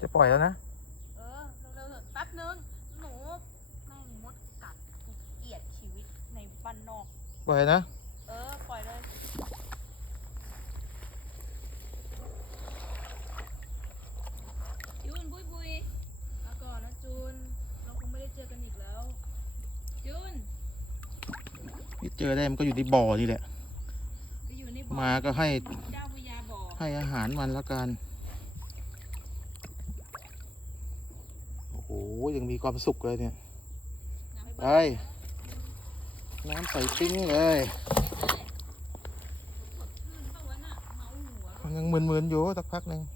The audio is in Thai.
จะปล่อยแล้วนะ เออเร็วๆเถอะแป๊บนึง หนูแม่งมดกัดกูเกลียดชีวิตในบ้านนอก ปล่อยนะ เออ ปล่อยเลย จูนบุยบุยมาก่อนนะจูน เราคงไม่ได้เจอกันอีกแล้ว จูน ที่เจอได้มันก็อยู่ในบ่อนี่แหละไปอยู่ในบ่อมาก็ให้เจ้าพญาบ่อให้อาหารมันแล้วกัน โอ้โหยังมีความสุขเลยเนี่ยไปน้ำใสปิ้งเลยขึ้นปะวะน่ะเมาหัวมันยังมึนๆอยู่สักพักหนึ่งเ